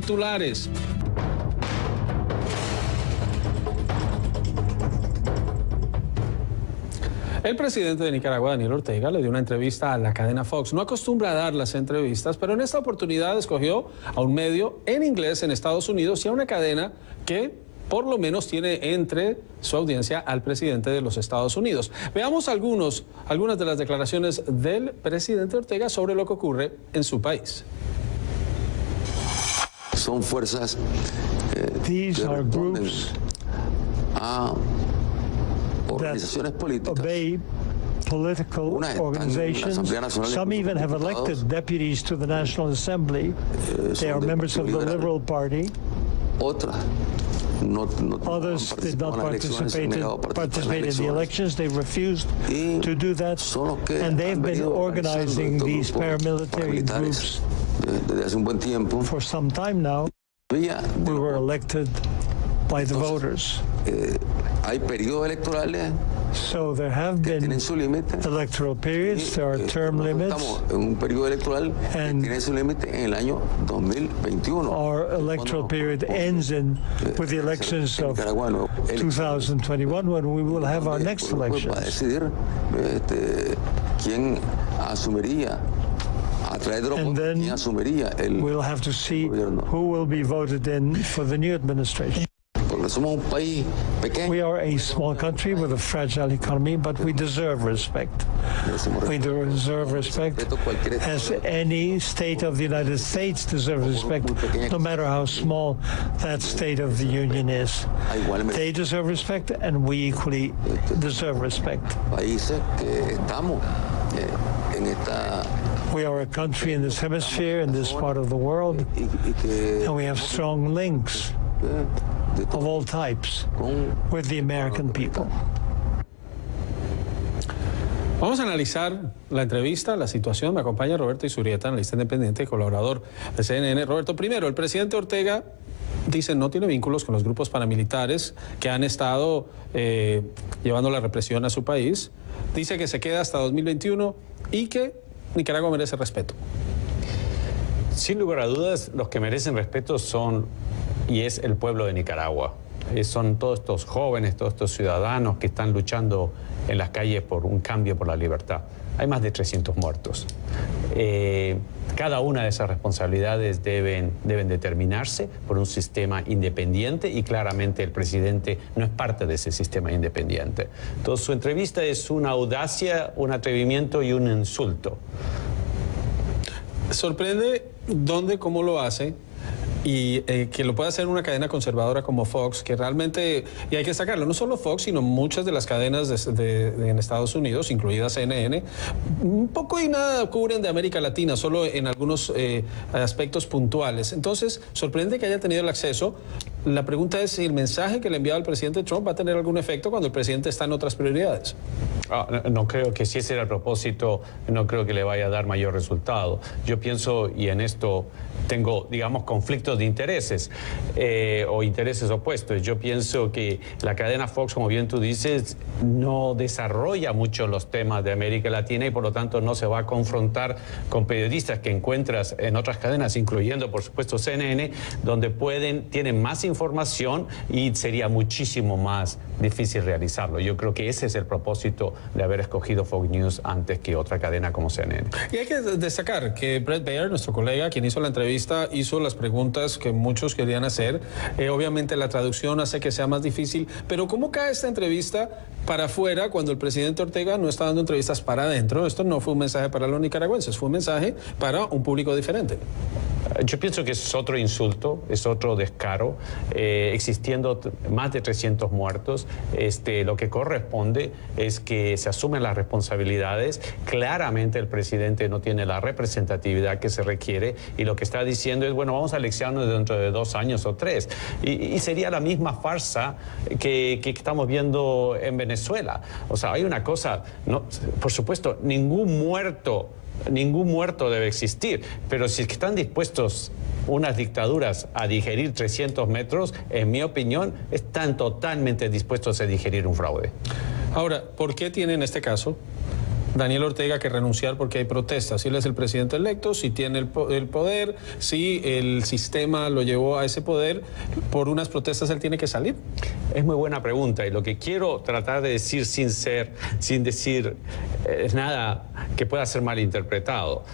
titulares. El presidente de Nicaragua, Daniel Ortega, le dio una entrevista a la cadena Fox. No acostumbra a dar las entrevistas, pero en esta oportunidad escogió a un medio en inglés en Estados Unidos y a una cadena que por lo menos tiene entre su audiencia al presidente de los Estados Unidos. Veamos algunas de las declaraciones del presidente Ortega sobre lo que ocurre en su país. Son fuerzas These are groups a organizaciones políticas. Obey political organizations. Some even have elected deputies to the National Assembly. They are members of the Liberal Party. Others did not participate in the elections. They refused to do that. And they've been organizing these paramilitary groups for some time now. We were elected by the voters. So there have been electoral periods, there are term limits, and our electoral period ends with the elections of 2021, when we will have our next elections. And then we'll have to see who will be voted in for the new administration. We are a small country with a fragile economy, but we deserve respect. We deserve respect as any state of the United States deserves respect, no matter how small that state of the Union is. They deserve respect, and we equally deserve respect. We are a country in this hemisphere, in this part of the world, and we have strong links of all types with the American people. Vamos a analizar la entrevista, la situación. Me acompaña Roberto Izurieta, analista independiente y colaborador de CNN. Roberto, primero, el presidente Ortega dice no tiene vínculos con los grupos paramilitares que han estado llevando la represión a su país. Dice que se queda hasta 2021 y que Nicaragua merece respeto. Sin lugar a dudas, los que merecen respeto son y es el pueblo de Nicaragua. Son todos estos jóvenes, todos estos ciudadanos que están luchando en las calles por un cambio por la libertad. Hay más de 300 muertos. Cada una de esas responsabilidades deben determinarse por un sistema independiente y claramente el presidente no es parte de ese sistema independiente. Entonces su entrevista es una audacia, un atrevimiento y un insulto. Sorprende dónde, cómo lo hace. Y que lo pueda hacer una cadena conservadora como Fox, que realmente, y hay que sacarlo, no solo Fox, sino muchas de las cadenas en Estados Unidos, incluida CNN, un poco y nada cubren de América Latina, solo en algunos aspectos puntuales. Entonces, sorprende que haya tenido el acceso. La pregunta es si el mensaje que le enviaba el presidente Trump va a tener algún efecto cuando el presidente está en otras prioridades. No creo que si ese era el propósito, no creo que le vaya a dar mayor resultado. Yo pienso, y en esto tengo, digamos, conflictos de intereses o intereses opuestos. Yo pienso que la cadena Fox, como bien tú dices, no desarrolla mucho los temas de América Latina y por lo tanto no se va a confrontar con periodistas que encuentras en otras cadenas, incluyendo por supuesto CNN, donde tienen más información y sería muchísimo más difícil realizarlo. Yo creo que ese es el propósito de haber escogido Fox News antes que otra cadena como CNN. Y hay que destacar que Bret Baier, nuestro colega, quien hizo la entrevista, hizo las preguntas que muchos querían hacer. Obviamente la traducción hace que sea más difícil, pero ¿cómo cae esta entrevista para afuera cuando el presidente Ortega no está dando entrevistas para adentro? Esto no fue un mensaje para los nicaragüenses, fue un mensaje para un público diferente. Yo pienso que es otro insulto, es otro descaro, existiendo más de 300 muertos. Lo que corresponde es que se asumen las responsabilidades. Claramente el presidente no tiene la representatividad que se requiere y lo que está diciendo es, bueno, vamos a elecciones dentro de 2 años o 3. Y sería la misma farsa que estamos viendo en Venezuela. O sea, hay una cosa, no, por supuesto, ningún muerto debe existir, pero si están dispuestos unas dictaduras a digerir 300 metros, en mi opinión, están totalmente dispuestos a digerir un fraude. Ahora, ¿por qué tiene en este caso Daniel Ortega que renunciar porque hay protestas. Si él es el presidente electo, si tiene el poder, si el sistema lo llevó a ese poder, por unas protestas él tiene que salir. Es muy buena pregunta y lo que quiero tratar de decir sin decir nada que pueda ser malinterpretado.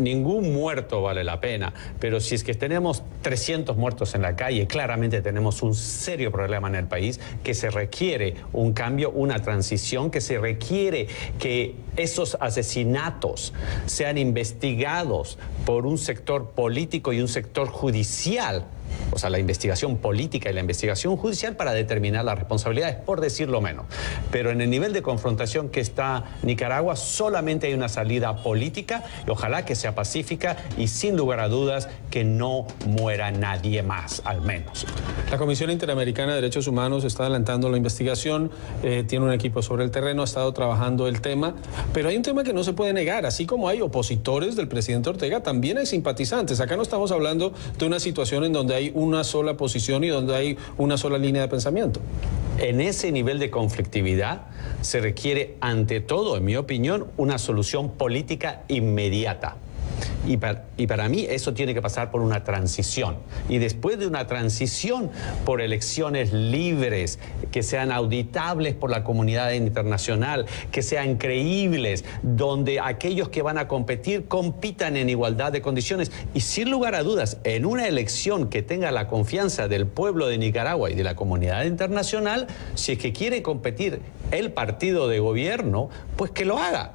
Ningún muerto vale la pena, pero si es que tenemos 300 muertos en la calle, claramente tenemos un serio problema en el país, que se requiere un cambio, una transición, que se requiere que esos asesinatos sean investigados por un sector político y un sector judicial. O sea, la investigación política y la investigación judicial para determinar las responsabilidades, por decirlo menos. Pero en el nivel de confrontación que está Nicaragua, solamente hay una salida política, y ojalá que sea pacífica y sin lugar a dudas que no muera nadie más, al menos. La Comisión Interamericana de Derechos Humanos está adelantando la investigación, tiene un equipo sobre el terreno, ha estado trabajando el tema, pero hay un tema que no se puede negar. Así como hay opositores del presidente Ortega, también hay simpatizantes. Acá no estamos hablando de una situación en donde hay una sola posición y donde hay una sola línea de pensamiento. En ese nivel de conflictividad se requiere, ante todo, en mi opinión, una solución política inmediata. Y para mí eso tiene que pasar por una transición. Y después de una transición, por elecciones libres, que sean auditables por la comunidad internacional, que sean creíbles, donde aquellos que van a competir compitan en igualdad de condiciones. Y sin lugar a dudas, en una elección que tenga la confianza del pueblo de Nicaragua y de la comunidad internacional, si es que quiere competir el partido de gobierno, pues que lo haga.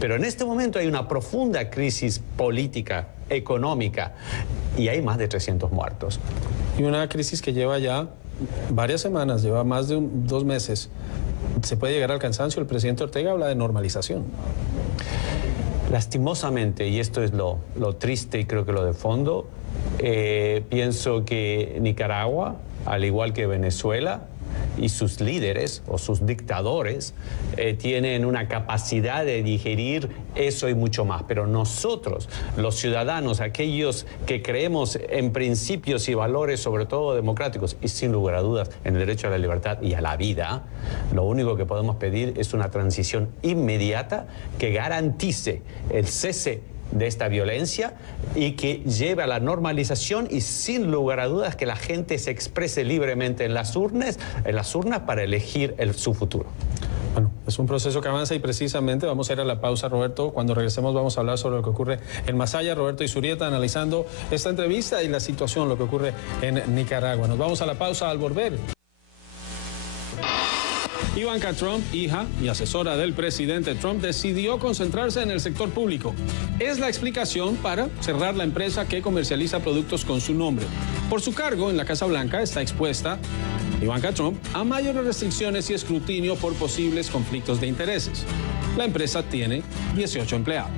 Pero en este momento hay una profunda crisis política, económica, y hay más de 300 muertos. Y una crisis que lleva ya varias semanas, lleva más de 2 meses. Se puede llegar al cansancio. El presidente Ortega habla de normalización. Lastimosamente, y esto es lo triste y creo que lo de fondo, pienso que Nicaragua, al igual que Venezuela, y sus líderes o sus dictadores tienen una capacidad de digerir eso y mucho más. Pero nosotros, los ciudadanos, aquellos que creemos en principios y valores, sobre todo democráticos, y sin lugar a dudas en el derecho a la libertad y a la vida, lo único que podemos pedir es una transición inmediata que garantice el cese de esta violencia y que lleve a la normalización y sin lugar a dudas que la gente se exprese libremente en las urnas para elegir su futuro. Bueno, es un proceso que avanza y precisamente vamos a ir a la pausa, Roberto. Cuando regresemos vamos a hablar sobre lo que ocurre en Masaya. Roberto Izurieta analizando esta entrevista y la situación, lo que ocurre en Nicaragua. Nos vamos a la pausa. Al volver, Ivanka Trump, hija y asesora del presidente Trump, decidió concentrarse en el sector público. Es la explicación para cerrar la empresa que comercializa productos con su nombre. Por su cargo en la Casa Blanca está expuesta Ivanka Trump a mayores restricciones y escrutinio por posibles conflictos de intereses. La empresa tiene 18 empleados.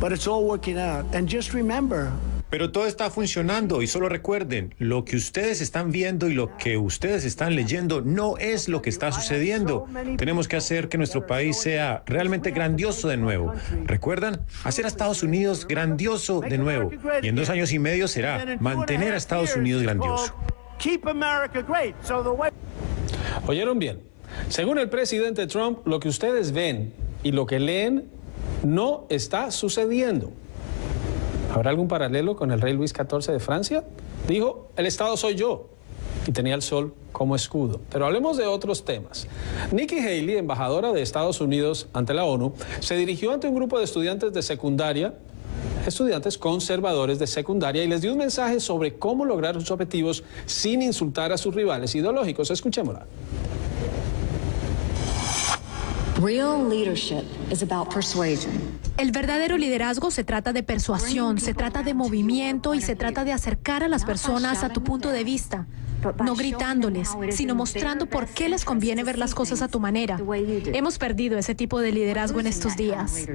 But it's all working out. And just remember, pero todo está funcionando y solo recuerden, lo que ustedes están viendo y lo que ustedes están leyendo no es lo que está sucediendo. Tenemos que hacer que nuestro país sea realmente grandioso de nuevo. ¿Recuerdan? Hacer a Estados Unidos grandioso de nuevo. Y en 2 años y medio será mantener a Estados Unidos grandioso. ¿Oyeron bien? Según el presidente Trump, lo que ustedes ven y lo que leen no está sucediendo. ¿Habrá algún paralelo con el rey Luis XIV de Francia? Dijo, el Estado soy yo, y tenía el sol como escudo. Pero hablemos de otros temas. Nikki Haley, embajadora de Estados Unidos ante la ONU, se dirigió ante un grupo de estudiantes de secundaria, estudiantes conservadores de secundaria, y les dio un mensaje sobre cómo lograr sus objetivos sin insultar a sus rivales ideológicos. Escuchémosla. Real leadership is about persuasion. El verdadero liderazgo se trata de persuasión, se trata de movimiento y se trata de acercar a las personas a tu punto de vista. No gritándoles, sino mostrando por qué les conviene ver las cosas a tu manera. Hemos perdido ese tipo de liderazgo en estos días.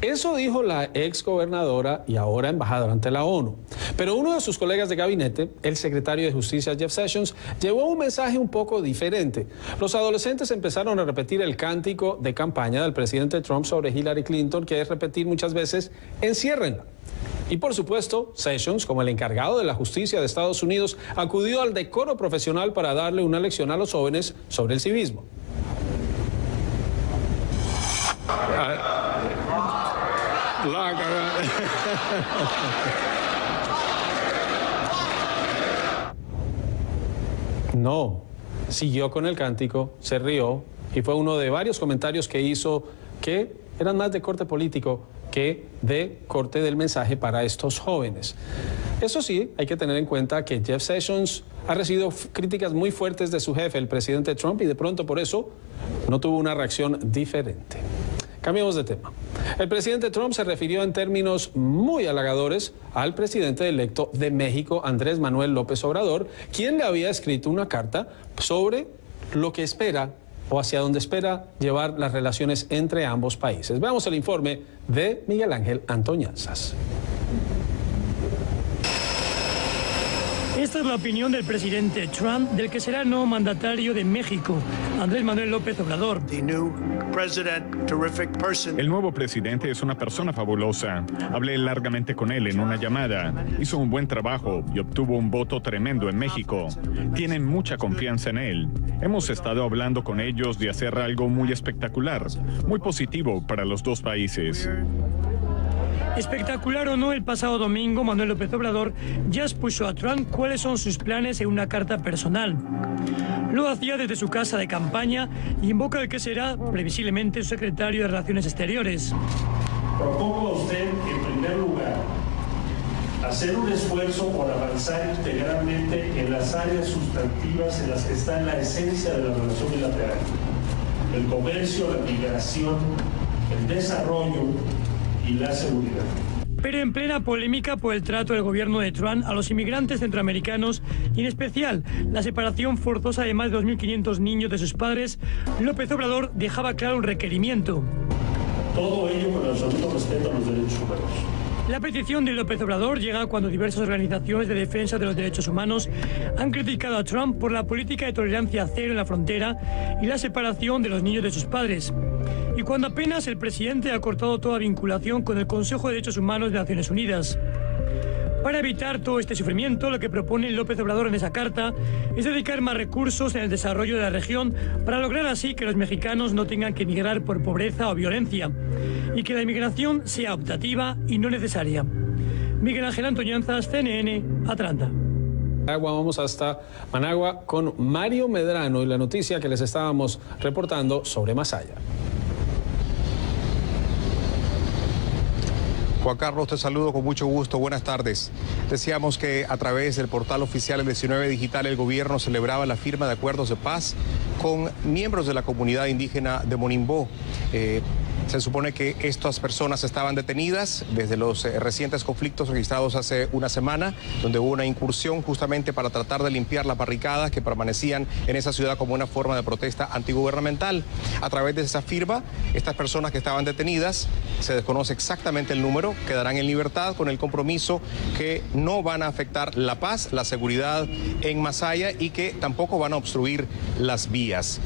Eso dijo la exgobernadora y ahora embajadora ante la ONU. Pero uno de sus colegas de gabinete, el secretario de Justicia Jeff Sessions, llevó un mensaje un poco diferente. Los adolescentes empezaron a repetir el cántico de campaña del presidente Trump sobre Hillary Clinton, que es repetir muchas veces, enciérrenla. Y por supuesto, Sessions, como el encargado de la justicia de Estados Unidos, acudió al decoro profesional para darle una lección a los jóvenes sobre el civismo. No, siguió con el cántico, se rió y fue uno de varios comentarios que hizo que eran más de corte político que de corte del mensaje para estos jóvenes. Eso sí, hay que tener en cuenta que Jeff Sessions ha recibido críticas muy fuertes de su jefe, el presidente Trump, y de pronto por eso no tuvo una reacción diferente. Cambiemos de tema. El presidente Trump se refirió en términos muy halagadores al presidente electo de México, Andrés Manuel López Obrador, quien le había escrito una carta sobre lo que espera o hacia dónde espera llevar las relaciones entre ambos países. Veamos el informe de Miguel Ángel Antoñanzas. Esta es la opinión del presidente Trump del que será el nuevo mandatario de México, Andrés Manuel López Obrador. El nuevo presidente es una persona fabulosa. Hablé largamente con él en una llamada. Hizo un buen trabajo y obtuvo un voto tremendo en México. Tienen mucha confianza en él. Hemos estado hablando con ellos de hacer algo muy espectacular, muy positivo para los dos países. Espectacular o no, el pasado domingo Manuel López Obrador ya expuso a Trump cuáles son sus planes en una carta personal. Lo hacía desde su casa de campaña y en boca del que será previsiblemente su secretario de Relaciones Exteriores. Propongo a usted, en primer lugar, hacer un esfuerzo por avanzar integralmente en las áreas sustantivas en las que está la esencia de la relación bilateral: el comercio, la migración, el desarrollo y la seguridad. Pero en plena polémica por el trato del gobierno de Trump a los inmigrantes centroamericanos y en especial la separación forzosa de más de 2.500 niños de sus padres, López Obrador dejaba claro un requerimiento. Todo ello con el absoluto respeto a los derechos humanos. La petición de López Obrador llega cuando diversas organizaciones de defensa de los derechos humanos han criticado a Trump por la política de tolerancia cero en la frontera y la separación de los niños de sus padres. Y cuando apenas el presidente ha cortado toda vinculación con el Consejo de Derechos Humanos de Naciones Unidas. Para evitar todo este sufrimiento, lo que propone López Obrador en esa carta es dedicar más recursos en el desarrollo de la región para lograr así que los mexicanos no tengan que emigrar por pobreza o violencia y que la inmigración sea optativa y no necesaria. Miguel Ángel Antoñanzas, CNN, Atlanta. Vamos hasta Managua con Mario Medrano y la noticia que les estábamos reportando sobre Masaya. Juan Carlos, te saludo con mucho gusto. Buenas tardes. Decíamos que a través del portal oficial El 19 Digital el gobierno celebraba la firma de acuerdos de paz con miembros de la comunidad indígena de Monimbó. Se supone que estas personas estaban detenidas desde los recientes conflictos registrados hace una semana, donde hubo una incursión justamente para tratar de limpiar las barricadas que permanecían en esa ciudad como una forma de protesta antigubernamental. A través de esa firma, estas personas que estaban detenidas, se desconoce exactamente el número, quedarán en libertad con el compromiso que no van a afectar la paz, la seguridad en Masaya y que tampoco van a obstruir las vías.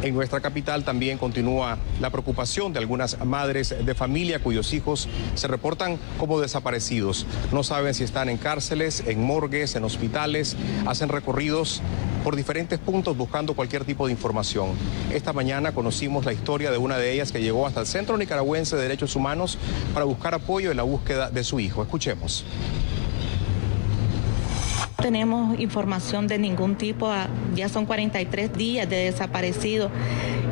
En nuestra capital también continúa la preocupación de algunas madres de familia cuyos hijos se reportan como desaparecidos. No saben si están en cárceles, en morgues, en hospitales, hacen recorridos por diferentes puntos buscando cualquier tipo de información. Esta mañana conocimos la historia de una de ellas que llegó hasta el Centro Nicaragüense de Derechos Humanos para buscar apoyo en la búsqueda de su hijo. Escuchemos. No tenemos información de ningún tipo, ya son 43 días de desaparecido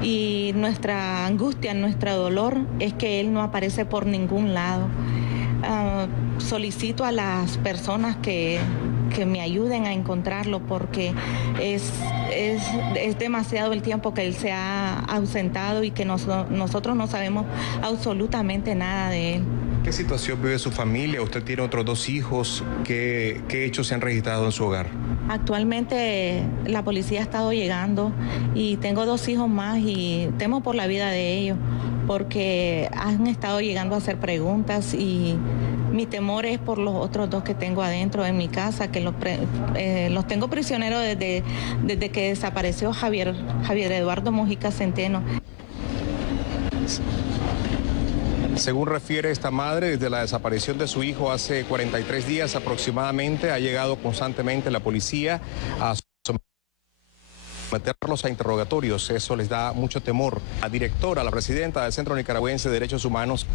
y nuestra angustia, nuestro dolor es que él no aparece por ningún lado. Solicito a las personas que me ayuden a encontrarlo porque es demasiado el tiempo que él se ha ausentado y que nosotros no sabemos absolutamente nada de él. ¿Qué situación vive su familia? Usted tiene otros dos hijos. ¿Qué hechos se han registrado en su hogar? Actualmente la policía ha estado llegando y tengo dos hijos más y temo por la vida de ellos porque han estado llegando a hacer preguntas y mi temor es por los otros dos que tengo adentro en mi casa, que los tengo prisioneros desde que desapareció Javier Eduardo Mojica Centeno. Según refiere esta madre, desde la desaparición de su hijo hace 43 días aproximadamente, ha llegado constantemente la policía a someterlos a interrogatorios. Eso les da mucho temor. La directora, la presidenta del Centro Nicaragüense de Derechos Humanos,